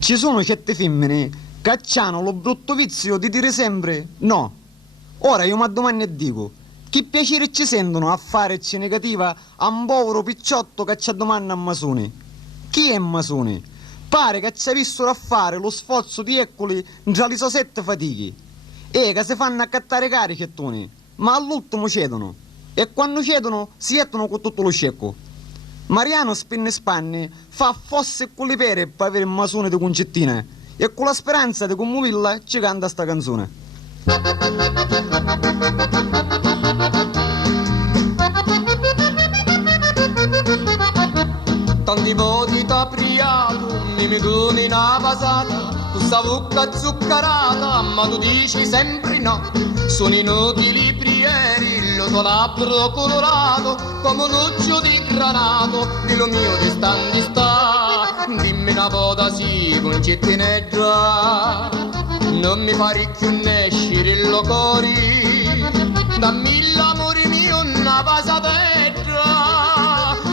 Ci sono certe femmine che hanno lo brutto vizio di dire sempre no. Ora io mi domando e dico, che piacere ci sentono a farci negativa a un povero picciotto che ci domanda a Masone? Chi è Masone? Pare che ci ha visto a fare lo sforzo di Eccoli tra le sue 7 fatiche. E che si fanno accattare cari cettoni, ma all'ultimo cedono. E quando cedono si mettono con tutto lo scecco. Mariano spinne spanne fa fosse con le pere per avere il Masone di concettina e con la speranza di commuovilla ci canta sta canzone. Tanti voti t'apriato, mi doni una pasata, tu sta bocca zuccherata, ma tu dici sempre no. Sono inutili prieri, lo tuo labbro colorato, come un uccio di granato, di lo mio di sta. Dimmi una volta sì, concettineggia, non mi pare più nescire il locori, dammi l'amore mio una pasateggia,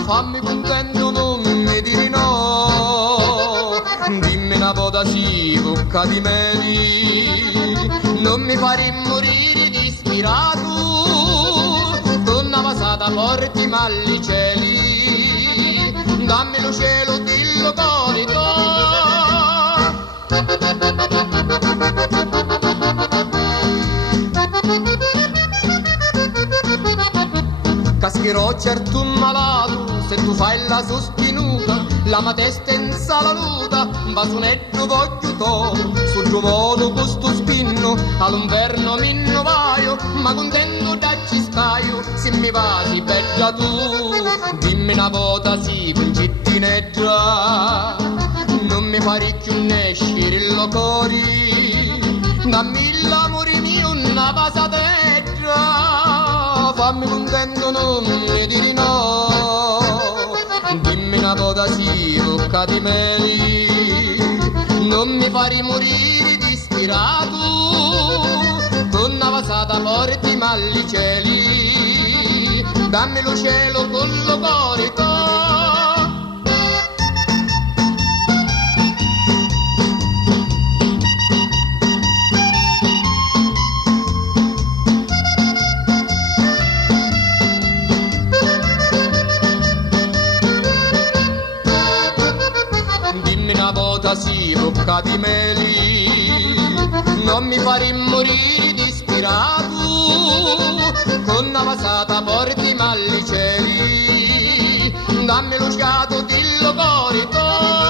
fammi contento non mi dire no, dimmi una volta sì, bocca di meli, non mi fare morire di ispirato, donna passata porti malli cieli, dammi lo cielo dillo corico. Cascherò certo un malato, se tu fai la sostenuta, la mia testa in salaluta, un basonetto voglio to, sul giovano questo spinno, all'inverno mi innovaio, ma contento da ci staio, se mi va si bella tu, dimmi una volta sì, concettineggia, non mi pare più nescire il locori, dammi l'amore mio una pasateggia, fammi contento non mi dire no, dimmi una volta sì, bocca di meli, non mi fare morire di ispirato, con una passata porti malli cieli, dammi lo cielo con lo corico. Sì, bocca di meli, non mi fare morire di ispirato, con una passata porti malli cieli, dammi lo sciato dillo corico.